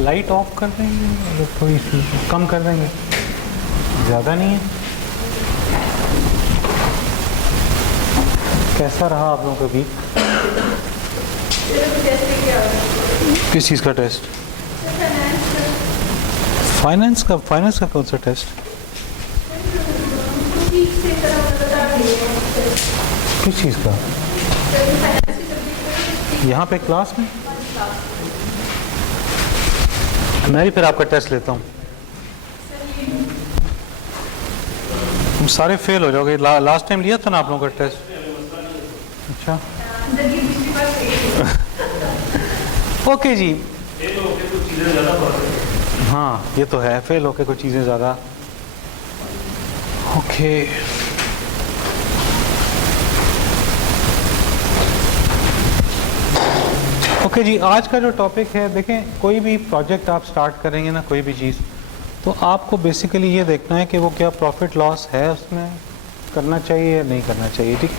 Light of कर देंगे, मतलब थोड़ी सी कम कर देंगे, ज़्यादा नहीं है। कैसा रहा आप लोगों का वीक? किस चीज़ का टेस्ट? फाइनेंस का कौन सा टेस्ट? किस चीज़ का? यहाँ पे क्लास में? मैं भी फिर आपका टेस्ट लेता हूँ। तुम सारे फेल हो जाओगे। लास्ट टाइम लिया था ना आप लोगों का टेस्ट? अच्छा ओके जी। हाँ ये तो है, फेल होके कुछ चीज़ें ज़्यादा। ओके ओके जी, आज का जो टॉपिक है, देखें कोई भी प्रोजेक्ट आप स्टार्ट करेंगे ना, कोई भी चीज़, तो आपको बेसिकली ये देखना है कि वो क्या प्रॉफिट लॉस है, उसमें करना चाहिए या नहीं करना चाहिए। ठीक,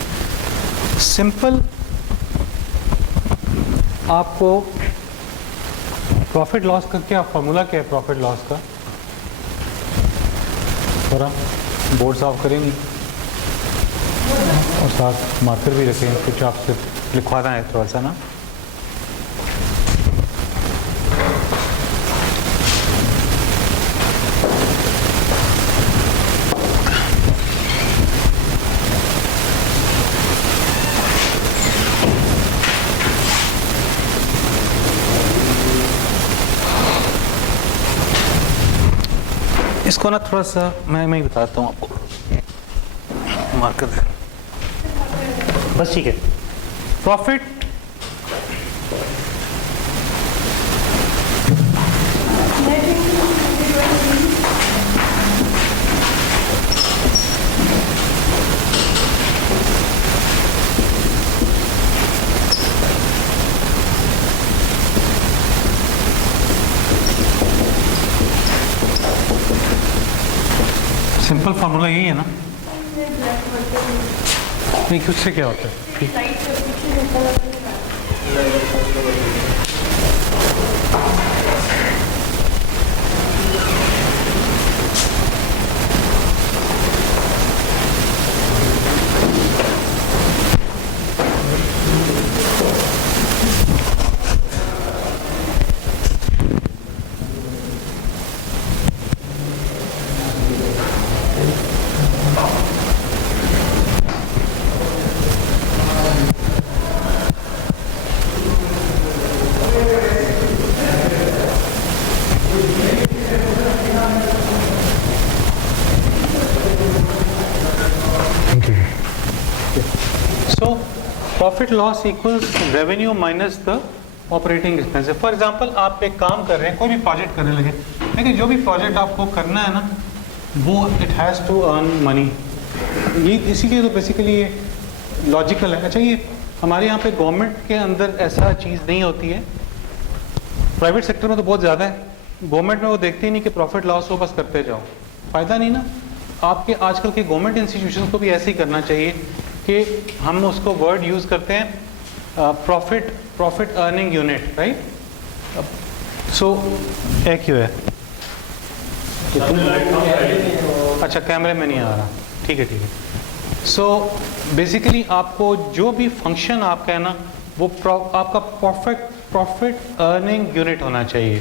सिंपल आपको प्रॉफिट लॉस का क्या फॉर्मूला क्या है प्रॉफिट लॉस का? थोड़ा बोर्ड साफ करेंगे और साथ मार्कर भी रखें, कुछ आपसे लिखवाना है थोड़ा सा ना। इसको ना थोड़ा सा मैं ही बताता हूँ आपको, मार्कर बस, ठीक है। प्रॉफिट सिंपल फार्मूला यही है ना? नहीं, कुछ से क्या होता है? Profit loss equals revenue minus the operating expenses. For example आप एक काम कर रहे हैं, कोई भी प्रोजेक्ट करने लगे, लेकिन जो भी प्रोजेक्ट आपको करना है ना, वो it has to earn money. ये इसीलिए तो बेसिकली ये लॉजिकल है। अच्छा, ये हमारे यहाँ पे गवर्नमेंट के अंदर ऐसा चीज़ नहीं होती है, प्राइवेट सेक्टर में तो बहुत ज़्यादा है। गवर्नमेंट में वो देखते ही नहीं कि प्रॉफिट लॉस हो, बस करते जाओ, फ़ायदा नहीं ना। आपके आजकल के गवर्नमेंट इंस्टीट्यूशन को भी ऐसे ही करना चाहिए कि हम उसको वर्ड यूज़ करते हैं प्रॉफिट अर्निंग यूनिट, राइट? सो एक क्यों है? अच्छा, कैमरे में नहीं आ रहा, ठीक है ठीक है। सो बेसिकली आपको जो भी फंक्शन आपका है ना, वो आपका प्रॉफिट अर्निंग यूनिट होना चाहिए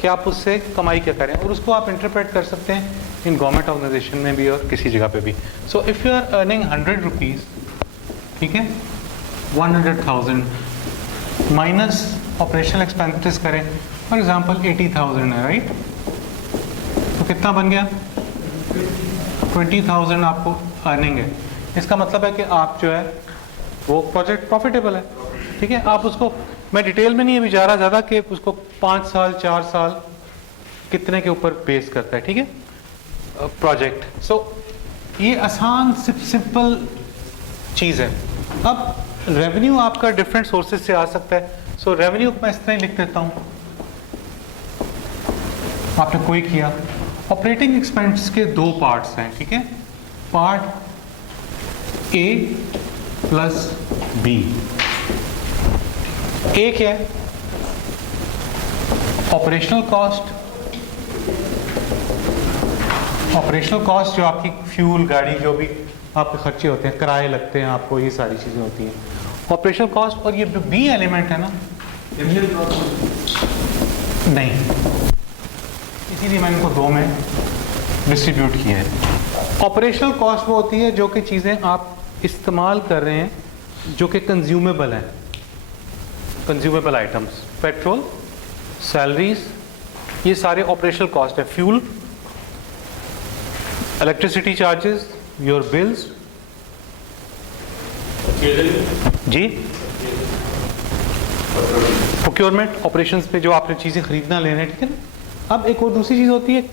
कि आप उससे कमाई क्या करें, और उसको आप इंटरप्रेट कर सकते हैं इन गवर्नमेंट ऑर्गेनाइजेशन में भी और किसी जगह पे भी। So if you are earning 100 rupees, ठीक है, 100,000 माइनस ऑपरेशनल एक्सपेंसेस करें, फॉर एग्जांपल 80,000 है, राइट? तो कितना बन गया? 20,000 आपको अर्निंग है। इसका मतलब है कि आप जो है वो प्रोजेक्ट प्रॉफिटेबल है, ठीक है। आप उसको, मैं डिटेल में नहीं अभी जा रहा ज़्यादा कि उसको 5 साल 4 साल कितने के ऊपर बेस करता है, ठीक है, प्रोजेक्ट। सो ये आसान सिंपल चीज़ है। अब रेवेन्यू आपका डिफरेंट सोर्सेज से आ सकता है। सो रेवेन्यू मैं इस तरह ही लिख देता हूँ, आपने कोई किया। ऑपरेटिंग एक्सपेंस के दो पार्ट्स हैं, ठीक है, पार्ट ए प्लस बी। ए क्या है? ऑपरेशनल कॉस्ट जो आपकी फ्यूल, गाड़ी, जो भी आपके खर्चे होते हैं, किराए लगते हैं आपको, ये सारी चीज़ें होती हैं ऑपरेशनल कॉस्ट। और ये बी एलिमेंट है ना, नहीं, इसीलिए मैंने इनको दो में डिस्ट्रीब्यूट किया है। ऑपरेशनल कॉस्ट वो होती है जो कि चीज़ें आप इस्तेमाल कर रहे हैं जो कि कंज्यूमेबल हैं, कंज्यूमेबल आइटम्स, पेट्रोल, सैलरीज, ये सारे ऑपरेशनल कॉस्ट है। Fuel, electricity charges, your bills, जी, प्रोक्योरमेंट, ऑपरेशंस पे जो आपने चीज़ें खरीदना लेना है, ठीक है ना। अब एक और दूसरी चीज़ होती है,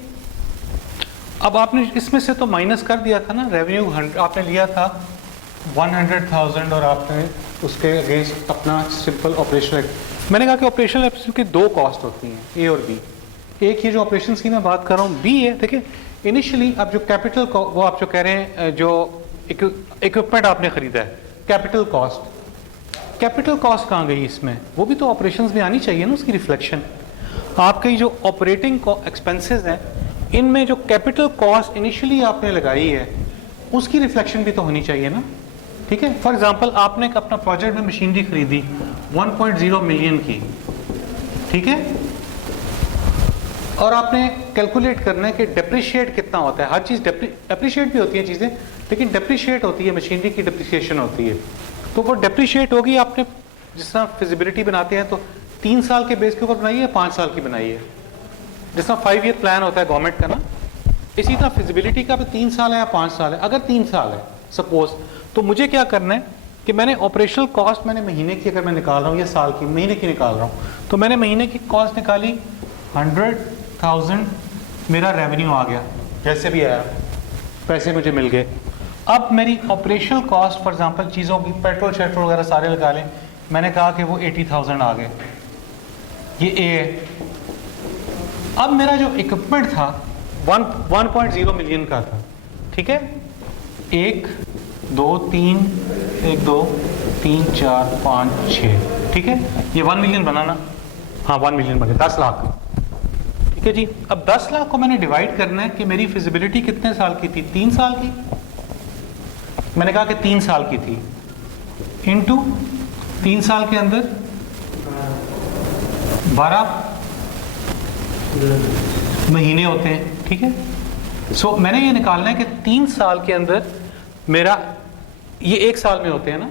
अब आपने इसमें से तो माइनस कर दिया था ना, रेवेन्यू आपने लिया था 100,000 और आपने उसके अगेंस्ट अपना सिंपल ऑपरेशनल, मैंने कहा कि ऑपरेशनल एक्सपेंस की दो कॉस्ट होती हैं, ए और बी। एक ये जो ऑपरेशंस की मैं बात कर रहा हूँ, बी है, देखिए इनिशियली अब जो कैपिटल, वो आप जो कह रहे हैं जो इक्विपमेंट आपने खरीदा है, कैपिटल कॉस्ट, कैपिटल कॉस्ट कहाँ गई इसमें, वो भी तो ऑपरेशंस में आनी चाहिए ना, उसकी रिफ्लेक्शन। आपकी जो ऑपरेटिंग एक्सपेंसेस हैं, इनमें जो कैपिटल कॉस्ट इनिशियली आपने लगाई है उसकी रिफ्लेक्शन भी तो होनी चाहिए ना, ठीक है। फॉर एग्जांपल आपने अपना प्रोजेक्ट में मशीनरी खरीदी 1.0 मिलियन की, ठीक है, और आपने कैलकुलेट करना है कि डेप्रिशिएट कितना होता है। हर चीज़ एप्रिशिएट भी होती है चीज़ें, लेकिन डेप्रिशिएट होती है, मशीनरी की डेप्रिसिएशन होती है। तो वो डेप्रिशिएट होगी, आपने जिस तरह फिजिबिलिटी बनाते हैं तो 3 साल के बेस के ऊपर बनाई है, 5 साल की बनाई है, जिस तरह 5 ईयर प्लान होता है गवर्नमेंट का ना, इसी तरह फिजिबिलिटी का 3 साल है या 5 साल है। अगर 3 साल है सपोज, तो मुझे क्या करना है कि मैंने ऑपरेशनल कॉस्ट, मैंने महीने की अगर मैं निकाल रहा हूँ या साल की, महीने की निकाल रहा हूँ, तो मैंने महीने की कॉस्ट निकाली 100,000, मेरा रेवेन्यू आ गया, जैसे भी आया पैसे मुझे मिल गए। अब मेरी ऑपरेशनल कॉस्ट फॉर एग्जांपल चीज़ों की, पेट्रोल शेट्रोल वगैरह सारे लगा लें, मैंने कहा कि वो 80,000 आ गए, ये ए है। अब मेरा जो इक्विपमेंट था 1.0 मिलियन का था, ठीक है, 1 2 3 1 2 3 4 5 6, ठीक है, ये 1 मिलियन बनाना, हाँ 1 मिलियन बने 10 लाख, ठीक है जी। अब 10 लाख को मैंने डिवाइड करना है कि मेरी फिजिबिलिटी कितने साल की थी, 3 साल की, मैंने कहा कि 3 साल की थी, इनटू 3 साल के अंदर 12 महीने होते हैं, ठीक है। सो मैंने ये निकालना है कि 3 साल के अंदर मेरा, ये 1 साल में होते हैं ना,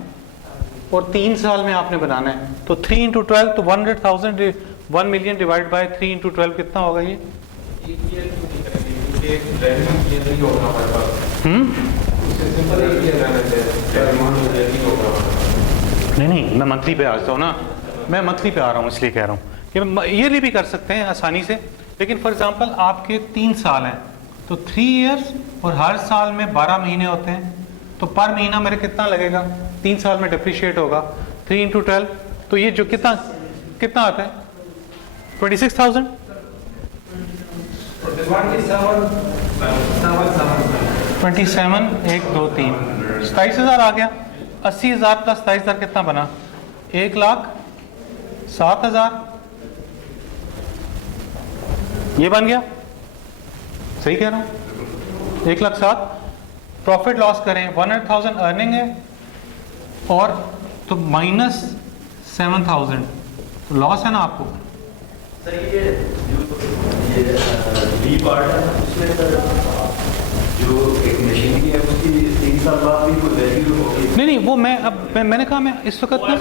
और 3 साल में आपने बनाना है, तो 3 इंटू 12, तो 100,000, 1 मिलियन डिवाइड बाय 3 इंटू 12 कितना होगा ये? नहीं, मैं मंथली पे आ जाता हूँ ना, मैं मंथली पे आ रहा हूँ, इसलिए कह रहा हूँ कि ईयरली भी कर सकते हैं आसानी से, लेकिन फॉर एग्जांपल आपके 3 साल हैं, तो 3 इयर्स और हर साल में 12 महीने होते हैं, तो पर महीना मेरे कितना लगेगा, 3 साल में डेप्रिशिएट होगा 3 इंटू 12, तो ये जो कितना कितना आता है 26,000, 27 1 2 3 27,000 आ गया। 80,000 प्लस 27,000 कितना बना, 1,07,000, ये बन गया, सही कह रहा हूँ, 1,07,000। प्रॉफिट लॉस करें, 100,000 अर्निंग है और तो माइनस 7,000 तो लॉस है ना आपको। सर ये बी पार्ट है उसमें सर जो एक मशीन की है उसकी 3 साल बाद भी कोई वैल्यू होगी? नहीं, वो मैंने कहा मैं इस वक्त ना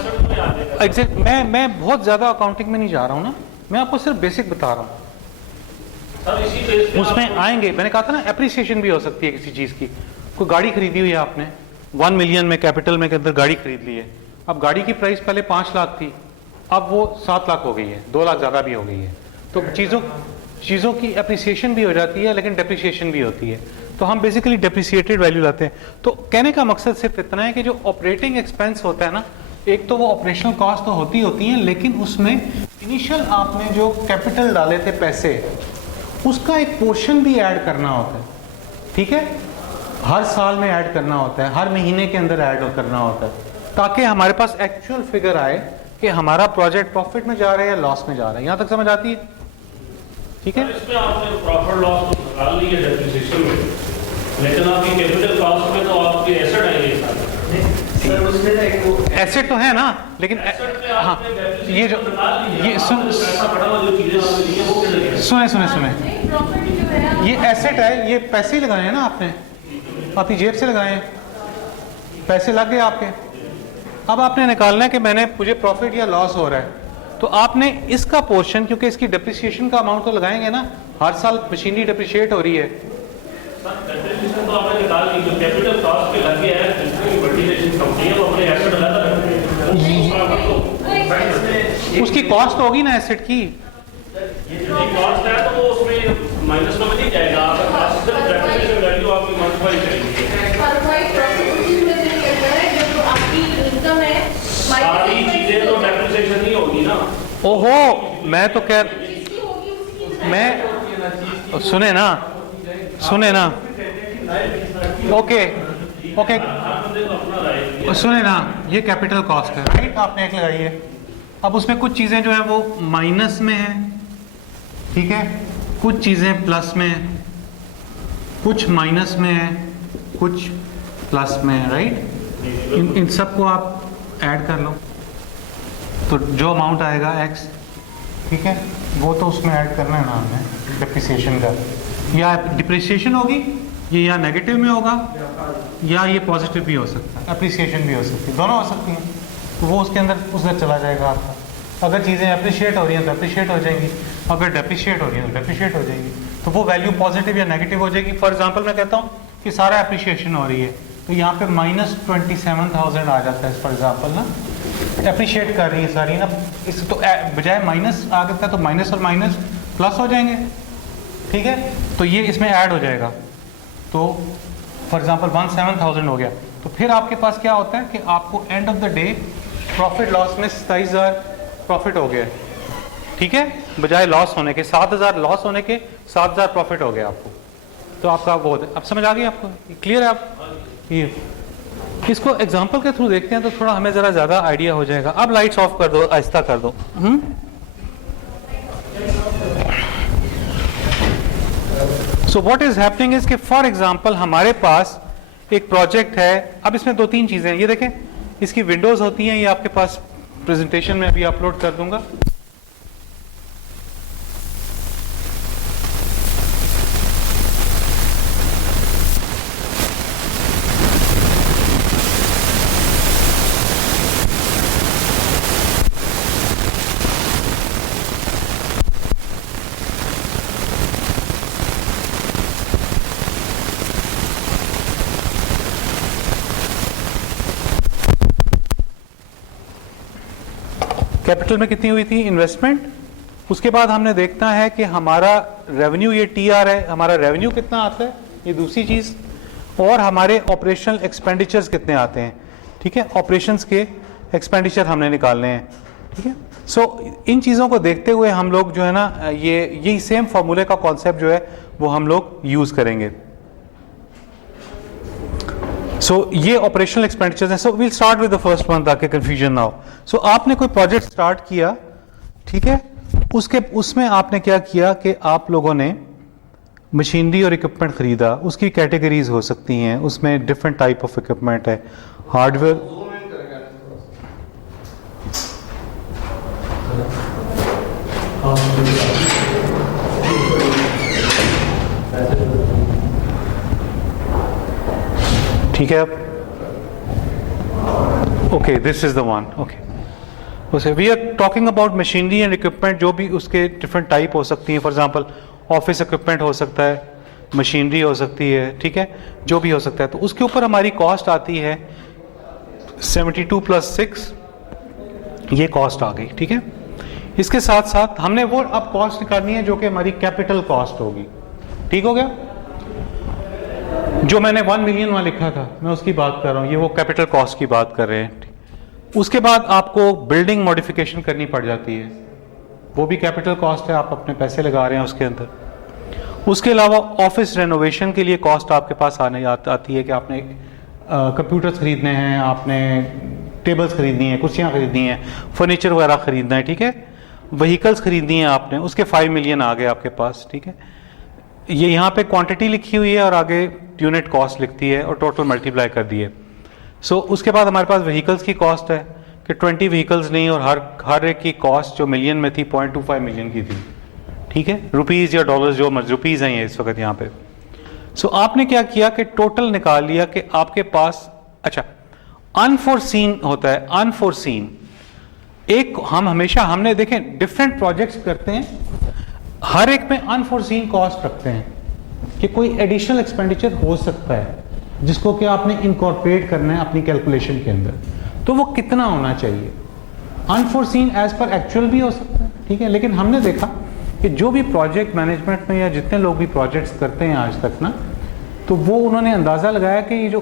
एग्जैक्ट मैं बहुत ज़्यादा अकाउंटिंग में नहीं जा रहा हूँ ना, मैं आपको सिर्फ बेसिक बता रहा हूँ, उसमें आएंगे। मैंने कहा था ना एप्रिसिएशन भी हो सकती है किसी चीज़ की, कोई गाड़ी खरीदी हुई है आपने 1 मिलियन में कैपिटल में के अंदर गाड़ी खरीद ली है, अब गाड़ी की प्राइस पहले 5 लाख थी, अब वो 7 लाख हो गई है, 2 लाख ज़्यादा भी हो गई है, तो चीज़ों की एप्रिसिएशन भी हो जाती है लेकिन डेप्रिसिएशन भी होती है, तो हम बेसिकली डेप्रिसिएटेड वैल्यू लाते हैं। तो कहने का मकसद सिर्फ इतना है कि जो ऑपरेटिंग एक्सपेंस होता है ना, एक तो वो ऑपरेशनल कॉस्ट तो होती हैं, लेकिन उसमें इनिशियल आपने जो कैपिटल डाले थे पैसे, उसका एक पोर्शन भी ऐड करना होता है, ठीक है, हर साल में ऐड करना होता है, हर महीने के अंदर ऐड करना होता है, ताकि हमारे पास एक्चुअल फिगर आए कि हमारा प्रोजेक्ट प्रॉफिट में जा रहा है या लॉस में जा रहा है। यहाँ तक समझ आती है? ठीक है। इसमें आपने प्रॉफिट लॉस तो निकाल ली है डेप्रिसिएशन में, लेकिन आपकी कैपिटल कॉस्ट में तो आपके एसेट आएंगे सारे। सर उसमें ना एक वो एसेट तो है ना, लेकिन हाँ ये जो ये सुने ये एसेट है, ये पैसे ही लगाए हैं ना आपने, अपनी जेब से लगाए हैं, पैसे लग गए आपके। अब आपने निकालना है कि मुझे प्रॉफिट या लॉस हो रहा है, तो आपने इसका पोर्शन, क्योंकि इसकी डेप्रिसिएशन का अमाउंट तो लगाएंगे ना, हर साल मशीनरी डेप्रिशिएट हो रही है। डेप्रिसिएशन तो आपने निकाल ली, जो कैपिटल कॉस्ट पे लग गया है जितनी मल्टीनेशनल कंपनी है वो अपने एसेट लगा उसकी कॉस्ट होगी ना एसेट की, जितनी कॉस्ट है तो वो उसमें माइनस में नहीं जाएगा, आपका कॉस्ट सिर्फ डेप्रिसिएशन वैल्यू आपकी मल्टीप्लाई करेंगे। सारी चीजें तो डेप्रिसिएशन नहीं होगी ना। ओहो मैं तो मैं सुने ना ओके सुने ना, ये कैपिटल कॉस्ट है राइट, आपने एक लगाई है। अब उसमें कुछ चीज़ें जो है वो माइनस में है, ठीक है, कुछ चीज़ें प्लस में है, कुछ माइनस में है, कुछ प्लस में है राइट। इन सबको आप ऐड कर लो तो जो अमाउंट आएगा x, ठीक है, वो तो उसमें ऐड करना है ना हमें डिप्रिसिएशन का, या डिप्रिसिएशन होगी ये या नेगेटिव में होगा या ये पॉजिटिव भी हो सकता है, अप्रिसिएशन भी हो सकती है, दोनों हो सकती हैं। तो वो उसके अंदर उधर चला जाएगा आपका। अगर चीज़ें अप्रिशिएट हो रही हैं तो अप्रिशिएट हो जाएंगी, अगर डेप्रिशिएट हो रही हैं तो डेप्रिशिएट हो जाएगी, तो वो वैल्यू पॉजिटिव या नेगेटिव हो जाएगी। फॉर एग्जांपल मैं कहता हूँ कि सारा अप्रिशिएशन हो रही है, तो यहाँ पे -27,000 आ जाता है फॉर एग्जांपल ना, अप्रिशिएट कर रही है सारी ना, इस तो बजाय माइनस आ गया तो माइनस और माइनस प्लस हो जाएंगे, ठीक है, तो ये इसमें ऐड हो जाएगा। तो फॉर एग्जांपल 17,000 हो गया, तो फिर आपके पास क्या होता है कि आपको end of the day profit loss में 27,000 प्रॉफिट हो गया, ठीक है, बजाय लॉस होने के 7,000 लॉस होने के 7,000 प्रॉफिट हो गया आपको। तो आपका वो अब समझ आ गई आपको, क्लियर है आप? ये इसको एग्जांपल के थ्रू देखते हैं तो थोड़ा हमें ज़रा ज़्यादा आइडिया हो जाएगा। अब लाइट्स ऑफ कर दो, आहिस्ता कर दो। So what is happening is कि फॉर एग्जांपल हमारे पास एक प्रोजेक्ट है। अब इसमें 2-3 चीज़ें हैं, ये देखें, इसकी विंडोज होती हैं, ये आपके पास प्रेजेंटेशन में अभी अपलोड कर दूंगा। कैपिटल में कितनी हुई थी इन्वेस्टमेंट, उसके बाद हमने देखना है कि हमारा रेवेन्यू, ये टीआर है, हमारा रेवेन्यू कितना आता है, ये दूसरी चीज़, और हमारे ऑपरेशनल एक्सपेंडिचर्स कितने आते हैं, ठीक है, ऑपरेशंस के एक्सपेंडिचर हमने निकालने हैं, ठीक है। सो इन चीज़ों को देखते हुए हम लोग जो है ना, यही सेम फार्मूले का कॉन्सेप्ट जो है वो हम लोग यूज़ करेंगे। सो ये ऑपरेशनल एक्सपेंडिचर्स हैं। So we'll start with the first one ताकि कंफ्यूजन ना हो। सो आपने कोई प्रोजेक्ट स्टार्ट किया, ठीक है, उसमें आपने क्या किया कि आप लोगों ने मशीनरी और इक्विपमेंट खरीदा। उसकी कैटेगरीज हो सकती हैं, उसमें डिफरेंट टाइप ऑफ इक्विपमेंट है, हार्डवेयर, ठीक है। Okay, this is the one. Okay, we are talking about machinery and equipment, जो भी उसके डिफरेंट टाइप हो सकती हैं। फॉर एग्जांपल ऑफिस इक्विपमेंट हो सकता है, मशीनरी हो सकती है, ठीक है, जो भी हो सकता है। तो उसके ऊपर हमारी कॉस्ट आती है 72 + 6, ये कॉस्ट आ गई, ठीक है। इसके साथ साथ हमने वो अब कॉस्ट निकालनी है जो कि हमारी कैपिटल कॉस्ट होगी, ठीक हो गया। जो मैंने 1 मिलियन वहाँ लिखा था, मैं उसकी बात कर रहा हूँ, ये वो कैपिटल कॉस्ट की बात कर रहे हैं। उसके बाद आपको बिल्डिंग मॉडिफिकेशन करनी पड़ जाती है, वो भी कैपिटल कॉस्ट है, आप अपने पैसे लगा रहे हैं उसके अंदर। उसके अलावा ऑफिस रेनोवेशन के लिए कॉस्ट आपके पास आती है कि आपने कंप्यूटर्स खरीदने हैं, आपने टेबल्स खरीदनी है, कुर्सियाँ खरीदनी हैं, फर्नीचर वगैरह खरीदना है, ठीक है। व्हीकल्स खरीदनी है आपने, उसके 5 मिलियन आ गए आपके पास, ठीक है। ये यहाँ पे क्वांटिटी लिखी हुई है और आगे यूनिट कॉस्ट लिखती है और टोटल मल्टीप्लाई कर दिए। सो उसके बाद हमारे पास व्हीकल्स की कॉस्ट है कि 20 व्हीकल्स नहीं, और हर एक की कॉस्ट जो मिलियन में थी 0.25 मिलियन की थी, ठीक है, रुपीज़ या डॉलर्स जो मर्जी, रुपीज़ हैं ये इस वक्त यहाँ पे। सो आपने क्या किया कि टोटल निकाल लिया कि आपके पास, अच्छा अनफोर्सीन होता है, अनफोर्सीन एक हम हमेशा हमने देखें डिफरेंट प्रोजेक्ट्स करते हैं, हर एक में अनफोर्सीन कॉस्ट रखते हैं कि कोई एडिशनल एक्सपेंडिचर हो सकता है जिसको कि आपने इनकॉर्पोरेट करना है अपनी कैलकुलेशन के अंदर, तो वो कितना होना चाहिए। अनफोर्सीन एज पर एक्चुअल भी हो सकता है, ठीक है, लेकिन हमने देखा कि जो भी प्रोजेक्ट मैनेजमेंट में या जितने लोग भी प्रोजेक्ट्स करते हैं आज तक ना, तो वो उन्होंने अंदाज़ा लगाया कि ये जो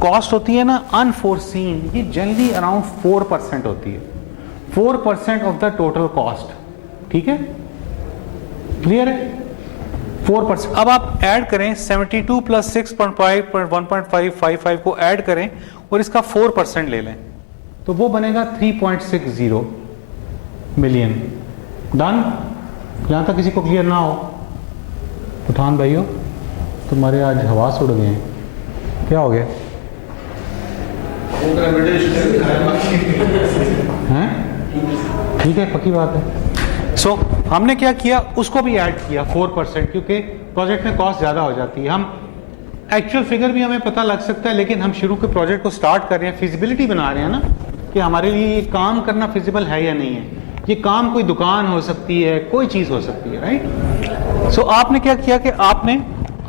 कॉस्ट होती है ना अनफोर्सीन, ये जनरली अराउंड 4% होती है, 4% ऑफ द टोटल कॉस्ट, ठीक है, क्लियर है, 4%। अब आप ऐड करें 72 प्लस 6.5 1.555 को ऐड करें और इसका 4% ले लें तो वो बनेगा 3.60 मिलियन। डन? यहां तक किसी को क्लियर ना हो? पठान भाइयों तुम्हारे आज हवास उड़ गए हैं, क्या हो गया? हैं? ठीक है, पक्की बात है। सो हमने क्या किया, उसको भी ऐड किया 4%, क्योंकि प्रोजेक्ट में कॉस्ट ज़्यादा हो जाती है। हम एक्चुअल फिगर भी हमें पता लग सकता है, लेकिन हम शुरू के प्रोजेक्ट को स्टार्ट कर रहे हैं, फिजिबिलिटी बना रहे हैं ना कि हमारे लिए ये काम करना फिजिबल है या नहीं है। ये काम कोई दुकान हो सकती है, कोई चीज़ हो सकती है, राइट। सो आपने क्या किया कि आपने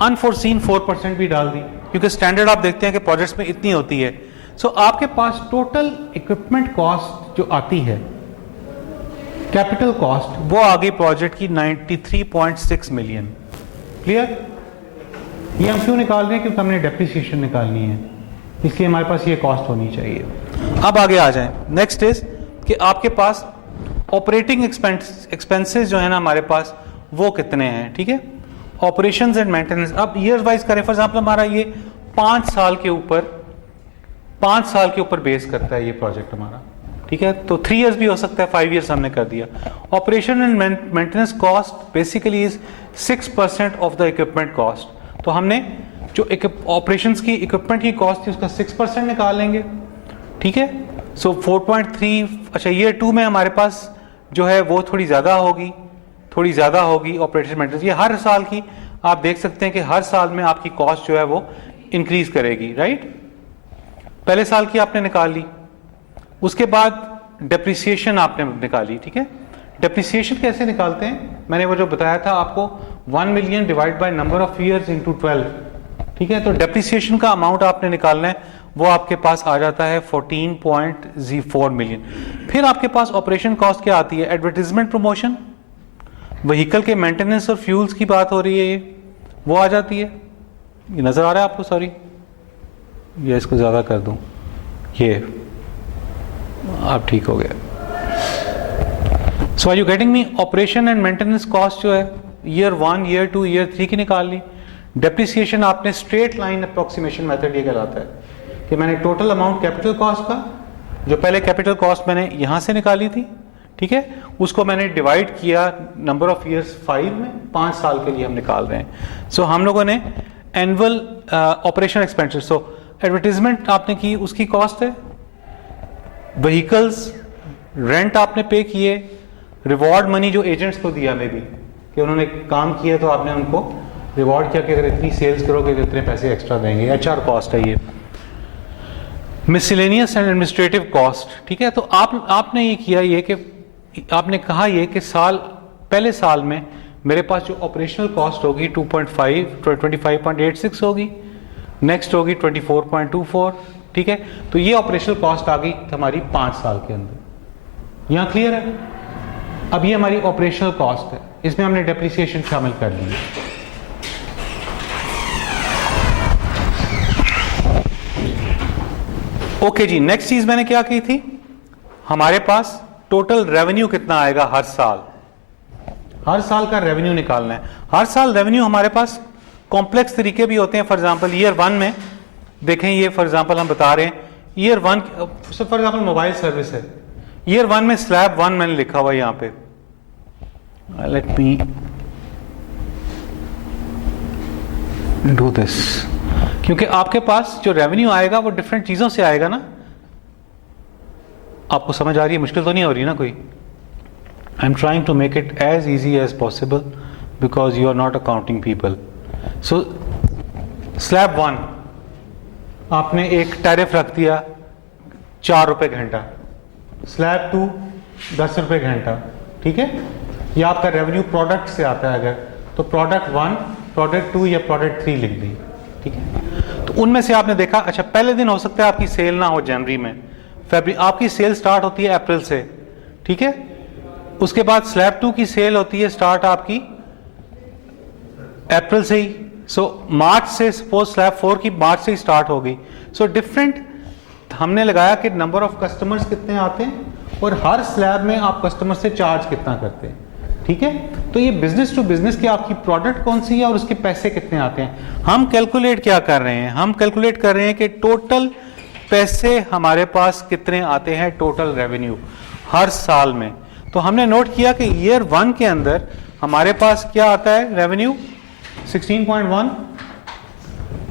अनफोर्सीन 4% भी डाल दी, क्योंकि स्टैंडर्ड आप देखते हैं कि प्रोजेक्ट्स में इतनी होती है। सो आपके पास टोटल इक्विपमेंट कॉस्ट जो आती है, कैपिटल कॉस्ट, वो आ गई प्रोजेक्ट की 93.6 मिलियन। क्लियर? ये हम क्यों निकाल रहे हैं? क्योंकि हमने डेप्रिसिएशन निकालनी है, इसलिए हमारे पास ये कॉस्ट होनी चाहिए। अब आगे आ जाएं, नेक्स्ट इज कि आपके पास ऑपरेटिंग एक्सपेंसेस जो है ना हमारे पास, वो कितने हैं, ठीक है, ऑपरेशंस एंड मेंटेनेंस। अब ईयर वाइज करें, फॉर एग्जांपल हमारा ये 5 साल के ऊपर बेस करता है ये प्रोजेक्ट हमारा, ठीक है, तो 3 इयर्स भी हो सकता है, 5 इयर्स हमने कर दिया। Operation and maintenance cost basically is 6% of the equipment cost. तो हमने जो ऑपरेशंस की इक्विपमेंट की कॉस्ट थी उसका 6% निकाल लेंगे, ठीक है। सो 4.3, अच्छा ईयर 2 में हमारे पास जो है वो थोड़ी ज़्यादा होगी ऑपरेशन मेंटेनेंस। ये हर साल की आप देख सकते हैं कि हर साल में आपकी कॉस्ट जो है वो इंक्रीज करेगी, राइट। पहले साल की आपने निकाल ली, उसके बाद डेप्रिसिएशन आपने निकाली, ठीक है। डेप्रिसिएशन कैसे निकालते हैं? मैंने वो जो बताया था आपको, 1 million divide by number of years into 12, ठीक है। तो डेप्रिसिएशन का अमाउंट आपने निकालना है, वो आपके पास आ जाता है 14.04 मिलियन। फिर आपके पास ऑपरेशन कॉस्ट क्या आती है? एडवर्टीजमेंट, प्रमोशन, व्हीकल के मेंटेनेंस और फ्यूल्स की बात हो रही है, ये वो आ जाती है। ये नजर आ रहा है आपको? सॉरी, ये इसको ज्यादा कर दूं, ये आप ठीक हो गया। So are you getting me? Operation and maintenance cost जो है ईयर 1, ईयर 2, ईयर 3 की निकाल ली। डेप्रिसिएशन आपने स्ट्रेट लाइन अप्रोक्सीमेशन मेथड ये कहलाता है कि मैंने टोटल अमाउंट कैपिटल कॉस्ट का, जो पहले कैपिटल कॉस्ट मैंने यहां से निकाली थी, ठीक है, उसको मैंने डिवाइड किया नंबर ऑफ ईयर्स 5 में, 5 साल के लिए हम निकाल रहे हैं। सो हम लोगों ने एनुअल ऑपरेशन एक्सपेंसेस, सो एडवर्टीजमेंट आपने की, उसकी कॉस्ट है, व्हीकल्स रेंट आपने पे किए, रिवॉर्ड मनी जो एजेंट्स को दिया में भी कि उन्होंने काम किया तो आपने उनको रिवॉर्ड किया कि अगर इतनी सेल्स करोगे तो इतने पैसे एक्स्ट्रा देंगे, एचआर कॉस्ट है ये। मिसलेनियस एंड एडमिनिस्ट्रेटिव कॉस्ट, ठीक है। तो आपने ये किया ये कि आपने कहा ये कि पहले साल में मेरे पास जो ऑपरेशनल कॉस्ट होगी 25.86 होगी, नेक्स्ट होगी 24.24, ठीक है। तो ये ऑपरेशनल कॉस्ट आ गई हमारी 5 साल के अंदर। यहां क्लियर है? अब ये हमारी ऑपरेशनल कॉस्ट है, इसमें हमने डेप्रिसिएशन शामिल कर ली है। ओके जी, नेक्स्ट चीज मैंने क्या की थी, हमारे पास टोटल रेवेन्यू कितना आएगा हर साल का रेवेन्यू निकालना है। हर साल रेवेन्यू हमारे पास कॉम्प्लेक्स तरीके भी होते हैं। फॉर एग्जांपल ईयर 1 में देखें, ये फॉर एग्जांपल हम बता रहे हैं year 1, for example mobile service है, ईयर 1 में स्लैब 1 मैंने लिखा हुआ यहाँ पे, लेट मी डू दिस, क्योंकि आपके पास जो रेवेन्यू आएगा वो डिफरेंट चीजों से आएगा ना। आपको समझ आ रही है? मुश्किल तो नहीं हो रही ना कोई? I am trying to make it as easy as possible because you are not accounting people. So slab 1 आपने एक टैरिफ रख दिया 4 रुपए घंटा, स्लैब 2 10 रुपए घंटा, ठीक है? ये आपका रेवेन्यू प्रोडक्ट से आता है, अगर तो प्रोडक्ट 1, प्रोडक्ट 2 या प्रोडक्ट 3 लिख दी, ठीक है? तो उनमें से आपने देखा, अच्छा पहले दिन हो सकता है आपकी सेल ना हो जनवरी में, फरवरी आपकी सेल स्टार्ट होती है अप्रैल से, ठीक है? उसके बाद स्लैब 2 की सेल होती है स्टार्ट आपकी अप्रैल से ही, सो मार्च से सपोज स्लैब 4 की मार्च से ही स्टार्ट हो गई। सो डिफरेंट हमने लगाया कि नंबर ऑफ कस्टमर्स कितने आते हैं और हर स्लैब में आप कस्टमर से चार्ज कितना करते हैं, ठीक है? तो ये बिजनेस टू बिजनेस की आपकी प्रोडक्ट कौन सी है और उसके पैसे कितने आते हैं। हम कैलकुलेट क्या कर रहे हैं, हम कैलकुलेट कर रहे हैं कि टोटल पैसे हमारे पास कितने आते हैं, टोटल रेवेन्यू हर साल में। तो हमने नोट किया कि ईयर 1 के अंदर हमारे पास क्या आता है रेवेन्यू 16.1,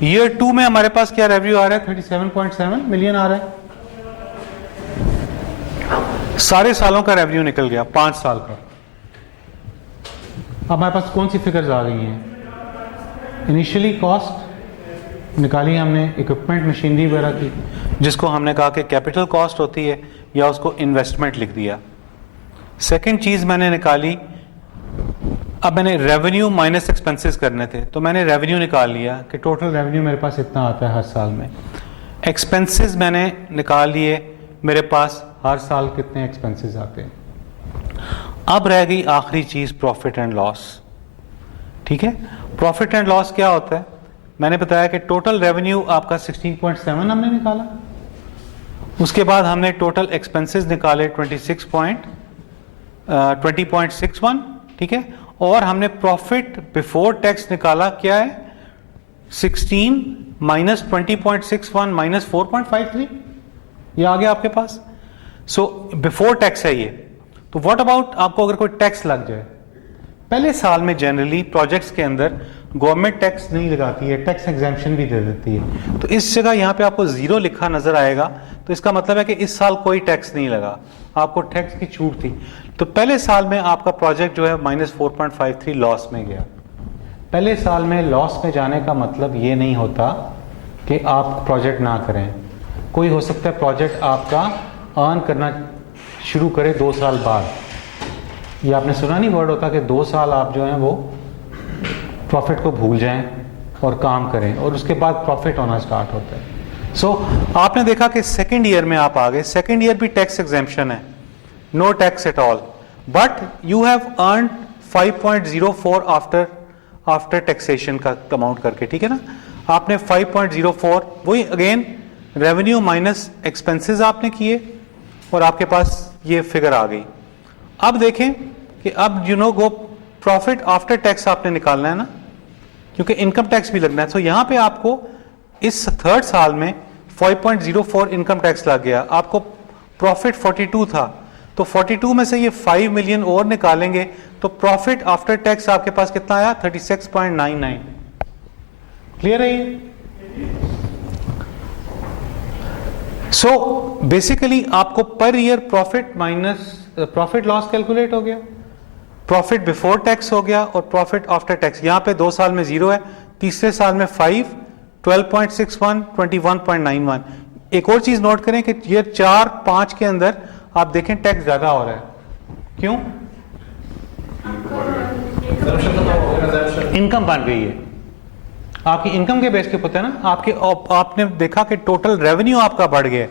ईयर 2 में हमारे पास क्या रेवेन्यू आ रहा है 37.7 मिलियन आ रहा है। सारे सालों का रेवेन्यू निकल गया, 5 साल का। अब हमारे पास कौन सी फिगर्स आ गई हैं? इनिशियली कॉस्ट निकाली हमने इक्विपमेंट मशीनरी वगैरह की, जिसको हमने कहा कि कैपिटल कॉस्ट होती है, या उसको इन्वेस्टमेंट लिख दिया। सेकंड चीज मैंने निकाली, अब मैंने रेवेन्यू माइनस एक्सपेंसेस करने थे, तो मैंने रेवेन्यू निकाल लिया कि टोटल रेवेन्यू मेरे पास इतना आता है हर साल में। एक्सपेंसेस मैंने निकाल लिए, मेरे पास हर साल कितने एक्सपेंसेस आते हैं। अब रह गई आखिरी चीज प्रॉफिट एंड लॉस, ठीक है? प्रॉफिट एंड लॉस क्या होता है? मैंने बताया कि टोटल रेवेन्यू आपका 16.7 हमने निकाला, उसके बाद हमने टोटल एक्सपेंसेस निकाले 20.61, ठीक है? और हमने प्रॉफिट बिफोर टैक्स निकाला, क्या है 16 माइनस 20.61 माइनस 4.53, ये आ गया आपके पास। सो बिफोर टैक्स है ये। तो व्हाट अबाउट आपको अगर कोई टैक्स लग जाए, पहले साल में जनरली प्रोजेक्ट्स के अंदर गवर्नमेंट टैक्स नहीं लगाती है, टैक्स एग्जेम्पशन भी दे देती है। तो इस जगह यहाँ पे आपको 0 लिखा नजर आएगा, तो इसका मतलब है कि इस साल कोई टैक्स नहीं लगा, आपको टैक्स की छूट थी। तो पहले साल में आपका प्रोजेक्ट जो है -4.53 लॉस में गया। पहले साल में लॉस में जाने का मतलब ये नहीं होता कि आप प्रोजेक्ट ना करें। कोई हो सकता है प्रोजेक्ट आपका अर्न करना शुरू करे 2 साल बाद। ये आपने सुना नहीं वर्ड होता कि 2 साल आप जो हैं वो प्रॉफिट को भूल जाएं और काम करें, और उसके बाद प्रॉफिट होना स्टार्ट होता है। सो आपने देखा कि सेकेंड ईयर में आप आ गए, सेकेंड ईयर भी टैक्स एग्जेम्पशन है, no tax at all, but you have earn 5.04 after taxation का अमाउंट करके, ठीक है ना? आपने 5.04, वही अगेन रेवेन्यू माइनस एक्सपेंसेस आपने किए और आपके पास ये फिगर आ गई। अब देखें कि अब गो प्रॉफिट आफ्टर टैक्स आपने निकालना है ना, क्योंकि इनकम टैक्स भी लगना है। तो यहां पे आपको इस थर्ड साल में 5.04 इनकम टैक्स लग गया, आपको प्रॉफिट 42 था, तो 42 में से ये 5 मिलियन और निकालेंगे तो प्रॉफिट आफ्टर टैक्स आपके पास कितना आया 36.99। क्लियर है ये? सो बेसिकली आपको per year profit minus profit loss calculate हो गया, प्रॉफिट बिफोर टैक्स हो गया और प्रॉफिट आफ्टर टैक्स। यहां पे 2 साल में 0 है, तीसरे साल में 5, 12.61, 21.91। एक और चीज नोट करें कि ईयर 4, 5 के अंदर आप देखें टैक्स ज्यादा हो रहा है। क्यों? इनकम बन गई है, आपकी इनकम के बेस के ऊपर है ना। आपने देखा कि टोटल रेवेन्यू आपका बढ़ गया,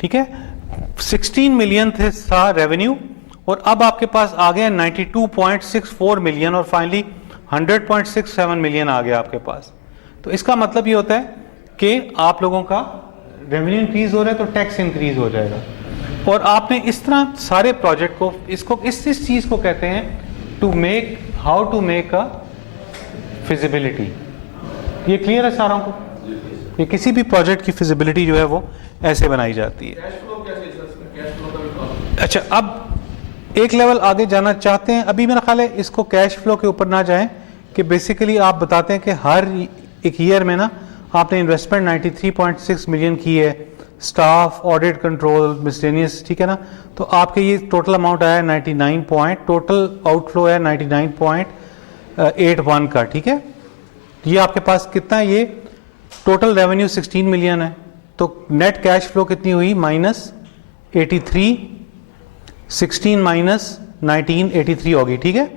ठीक है? 16 मिलियन था रेवेन्यू और अब आपके पास आ गया 92.64 मिलियन और फाइनली 100.67 मिलियन आ गया आपके पास। तो इसका मतलब ये होता है कि आप लोगों का रेवेन्यू इंक्रीज हो रहा है तो टैक्स इंक्रीज हो जाएगा। और आपने इस तरह सारे प्रोजेक्ट को इस चीज को कहते हैं how to make a feasibility. ये क्लियर है सारों को? ये किसी भी प्रोजेक्ट की फिजिबिलिटी जो है वो ऐसे बनाई जाती है। कैश फ्लो कैसे, कैश फ्लो का भी अच्छा, अब एक लेवल आगे जाना चाहते हैं। अभी मेरा ख्याल है इसको कैश फ्लो के ऊपर ना जाएं, कि बेसिकली आप बताते हैं कि हर एक ईयर में ना आपने इन्वेस्टमेंट 93.6 मिलियन की है, स्टाफ, ऑडिट, कंट्रोल, मिसलेनियस, ठीक है ना। तो आपके ये टोटल अमाउंट आया 99 टोटल आउटफ्लो है 99.81 का, ठीक है। ये आपके पास कितना है, ये टोटल रेवेन्यू 16 मिलियन है, तो नेट कैश फ्लो कितनी हुई -83, 16 माइनस 1983 होगी, ठीक है।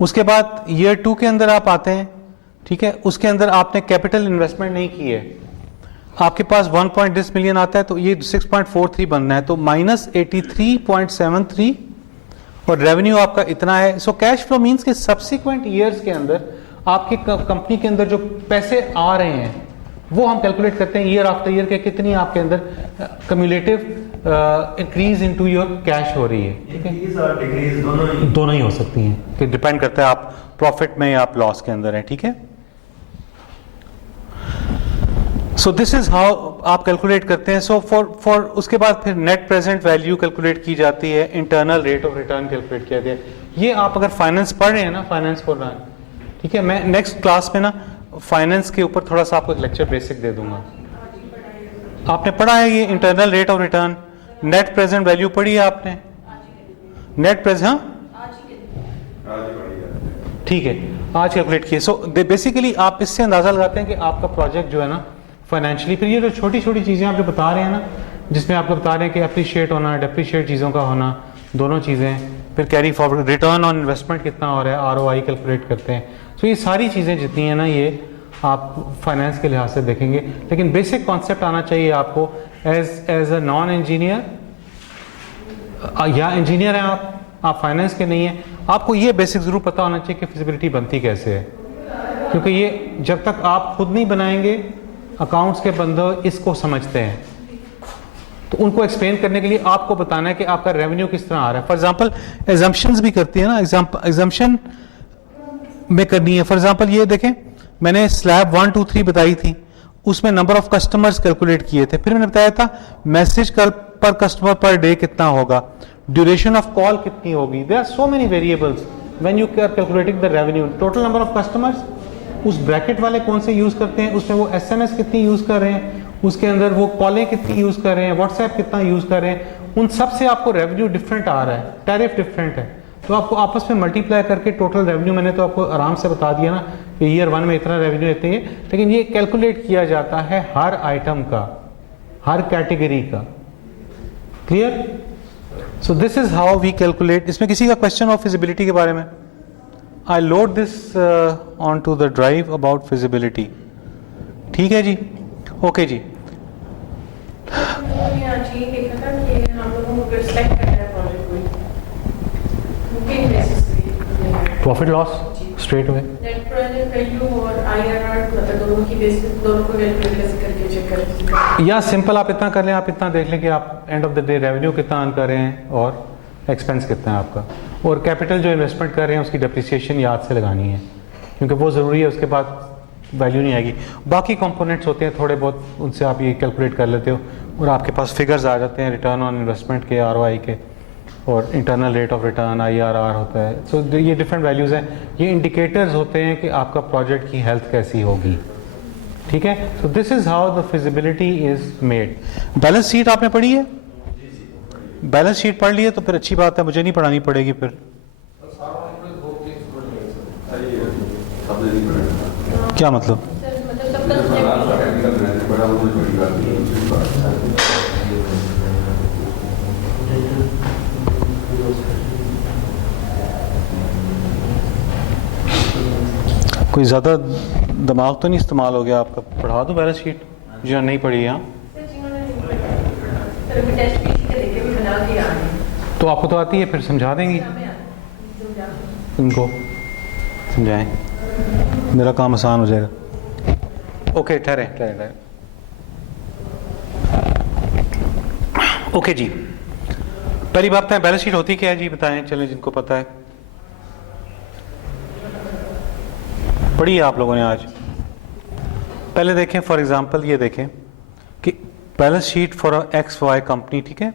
उसके बाद ईयर 2 के अंदर आप आते हैं, ठीक है। उसके अंदर आपने कैपिटल इन्वेस्टमेंट नहीं की है, आपके पास 1.10 मिलियन आता है, तो ये 6.43 बनना है, तो -83.73 और रेवेन्यू आपका इतना है। सो कैश फ्लो मींस के सब्सिक्वेंट ईयर्स के अंदर आपकी कंपनी के अंदर जो पैसे आ रहे हैं वो हम कैलकुलेट करते हैं ईयर आफ्टर ईयर के, कितनी आपके अंदर cumulative increase into your cash हो रही है, ठीक है। इंक्रीज और डिक्रीज दोनों ही हो सकती हैं, कि डिपेंड करता है आप प्रॉफिट में या आप लॉस के अंदर हैं, ठीक है। सो दिस इज हाउ आप कैलकुलेट करते हैं। सो फॉर उसके बाद फिर नेट प्रेजेंट वैल्यू कैलकुलेट की जाती है, internal rate of return calculate किया जाता है। ये आप अगर फाइनेंस पढ़ रहे हैं ना, फाइनेंस फॉर रन, ठीक है। मैं नेक्स्ट क्लास में ना फाइनेंस के ऊपर थोड़ा सा आपको एक लेक्चर बेसिक दे दूंगा। आपने पढ़ा है ये internal rate of return, net present value पढ़ी है आपने, नेट प्रेजेंट, हाँ ठीक है, आज कैलकुलेट किए। सो बेसिकली आप इससे अंदाजा लगाते हैं कि आपका प्रोजेक्ट जो है ना फाइनेंशियली, फिर ये जो छोटी छोटी चीजें आप जो बता रहे हैं ना, जिसमें आपको बता रहे हैं कि अप्रिशिएट होना, डेप्रिशिएट चीज़ों का होना, दोनों चीज़ें, फिर carry forward, return on investment कितना हो रहा है, ROI कैलकुलेट करते हैं। तो ये सारी चीज़ें जितनी हैं ना, ये आप फाइनेंस के लिहाज से देखेंगे, लेकिन बेसिक कॉन्सेप्ट आना चाहिए आपको एज अ नॉन इंजीनियर या इंजीनियर हैं आप फाइनेंस के नहीं हैं, आपको ये बेसिक ज़रूर पता होना चाहिए कि फिजिबिलिटी बनती कैसे है, क्योंकि ये जब तक आप खुद नहीं बनाएंगे, अकाउंट्स के बंदे इसको समझते हैं, तो उनको एक्सप्लेन करने के लिए आपको बताना है कि आपका रेवेन्यू किस तरह आ रहा है। फॉर एग्जांपल एजम्पशंस भी करती है ना, एग्जाम्पशन में करनी है। फॉर एग्जांपल ये देखें, मैंने स्लैब 1 2 3 बताई थी, उसमें नंबर ऑफ कस्टमर्स कैलकुलेट किए थे, फिर मैंने बताया था मैसेज पर कस्टमर पर डे कितना होगा, ड्यूरेशन ऑफ कॉल कितनी होगी। There are so many variables when you are calculating the revenue. Total number of customers, उस ब्रैकेट वाले कौन से यूज करते हैं, उसमें वो SMS कितनी यूज कर रहे हैं, उसके अंदर वो कॉलें कितनी यूज कर रहे हैं, व्हाट्सएप कितना यूज कर रहे हैं, उन सब से आपको रेवेन्यू डिफरेंट आ रहा है, टैरिफ डिफरेंट है, तो आपको आपस में मल्टीप्लाई करके टोटल रेवेन्यू, मैंने तो आपको आराम से बता दिया ना कि ईयर 1 में इतना रेवेन्यू इतनी है, लेकिन ये कैलकुलेट किया जाता है हर आइटम का, हर कैटेगरी का। Clear? So this is how we calculate. इसमें किसी का क्वेश्चन हो फिजिबिलिटी के बारे में? I load this on to the drive about feasibility. ठीक है जी, ओके जी। प्रॉफिट लॉस स्ट्रेट हुए, नेट प्रेजेंट वैल्यू और IRR मतलब दोनों की बेसिस, दोनों को कैलकुलेट कैसे करके चेक करें? या सिंपल आप इतना कर लें, आप इतना देख लें कि आप end of the day revenue कितना अर्न कर रहे हैं और एक्सपेंस कितना है आपका, और कैपिटल जो इन्वेस्टमेंट कर रहे हैं उसकी डेप्रिसिएशन याद से लगानी है, क्योंकि वो ज़रूरी है, उसके बाद वैल्यू नहीं आएगी। बाकी कंपोनेंट्स होते हैं थोड़े बहुत, उनसे आप ये कैलकुलेट कर लेते हो और आपके पास फिगर्स आ जाते हैं रिटर्न ऑन इन्वेस्टमेंट के, ROI के, और internal rate of return IRR होता है। सो ये डिफरेंट वैल्यूज़ हैं, ये इंडिकेटर्स होते हैं कि आपका प्रोजेक्ट की हेल्थ कैसी होगी। ठीक है, सो this is how the feasibility is made. Balance sheet आपने पढ़ी है? बैलेंस शीट पढ़ ली है तो फिर अच्छी बात है, मुझे नहीं पढ़ानी पड़ेगी फिर। क्या मतलब? कोई ज़्यादा दिमाग तो नहीं इस्तेमाल हो गया आपका? पढ़ा दो बैलेंस शीट जो नहीं पढ़ी। यहाँ तो आपको तो आती है, फिर समझा देंगी, इनको समझाएं, मेरा काम आसान हो जाएगा। ओके, ठहरे ठहरे ठहरे। ओके जी, पहली बात है बैलेंस शीट होती क्या है जी, बताएं, चलें जिनको पता है। पढ़ी है आप लोगों ने आज? पहले देखें, फॉर एग्जांपल ये देखें कि balance sheet for XY company, ठीक है,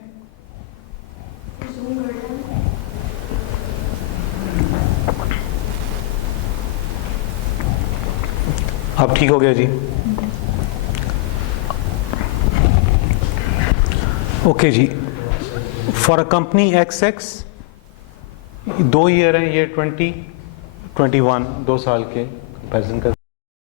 अब ठीक हो गया जी। ओके जी, for a company XX 2 year है, ये 2021 2 साल के कंपेरिजन का